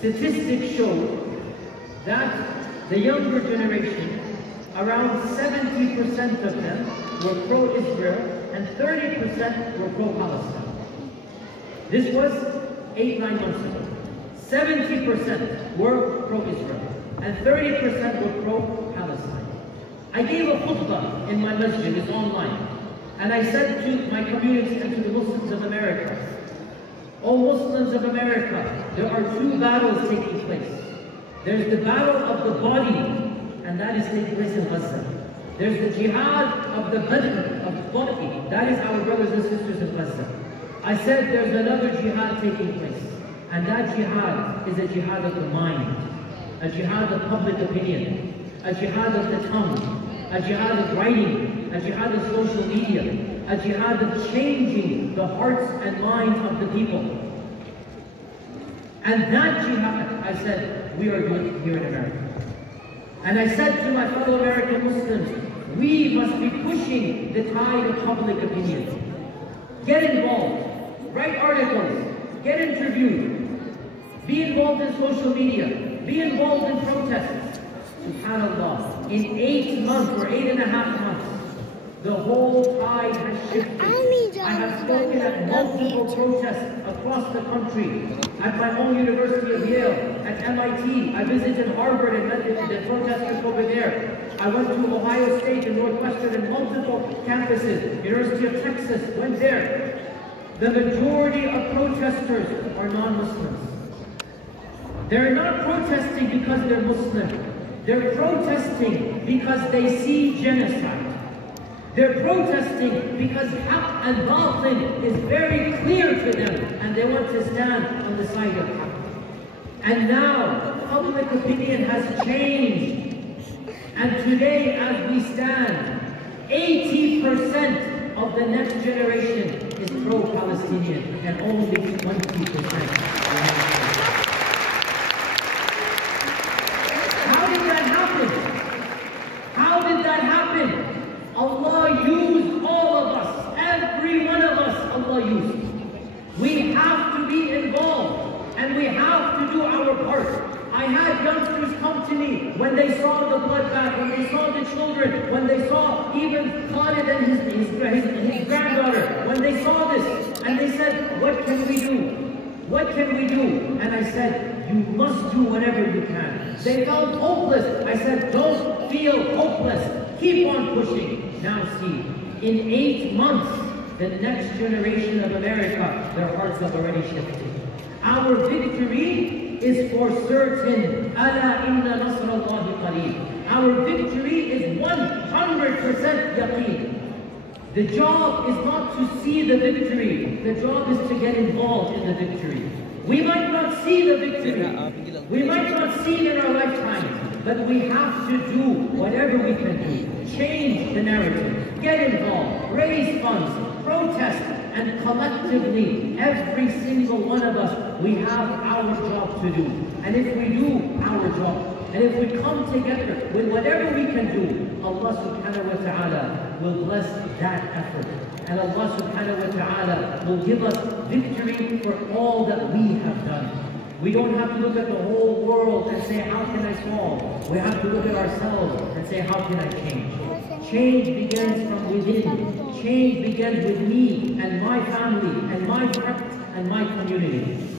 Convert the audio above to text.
statistics show that the younger generation, around 70% of them were pro-Israel and 30% were pro-Palestine. This was 8-9 months ago. 70% were pro-Israel and 30% were pro-Palestine. I gave a khutbah in my masjid, it's online, and I said to my community and to the Muslims of America, O Muslims of America, there are two battles taking place. There's the battle of the body, and that is taking place in Gaza. There's the jihad of the badr, of the body, that is our brothers and sisters in Gaza. I said there's another jihad taking place, and that jihad is a jihad of the mind, a jihad of public opinion, a jihad of the tongue, a jihad of writing, a jihad of social media, a jihad of changing the hearts and minds of the people. And that jihad, I said, we are doing here in America. And I said to my fellow American Muslims, we must be pushing the tide of public opinion. Get involved, write articles, get interviewed, be involved in social media, be involved in protests. SubhanAllah, in 8 months or 8.5 months, the whole tide has shifted. I have spoken at multiple protests across the country, at my own University of Yale, at MIT. I visited Harvard and met the protesters over there. I went to Ohio State and Northwestern and multiple campuses. University of Texas, went there. The majority of protesters are non-Muslims. They're not protesting because they're Muslim. They're protesting because they see genocide. They're protesting because haqq and batil is very clear to them, and they want to stand on the side of haqq. And now, public opinion has changed. And today, as we stand, 80% of the next generation is pro-Palestinian, and only 20%. Allah used all of us, every one of us, Allah used. We have to be involved, and we have to do our part. I had youngsters come to me when they saw the bloodbath, when they saw the children, when they saw even Khalid and his granddaughter, when they saw this, and they said, what can we do? What can we do? And I said, you must do whatever you can. They felt hopeless. I said, don't feel hopeless. Keep on pushing. Now see, in 8 months, the next generation of America, their hearts have already shifted. Our victory is for certain. Ala inna nasrallahi qareeb. Our victory is 100% yaqeen. The job is not to see the victory. The job is to get involved in the victory. We might not see the victory. We might not see it in our lifetimes, but we have to do whatever we can do. Change the narrative, get involved, raise funds, protest, and collectively, every single one of us, we have our job to do. And if we do our job, and if we come together with whatever we can do, Allah subhanahu wa ta'ala will bless that effort. And Allah subhanahu wa ta'ala will give us victory for all that we have done. We don't have to look at the whole world and say, how can I solve? We have to look at ourselves and say, how can I change? Change begins from within. Change begins with me and my family and my friends and my community.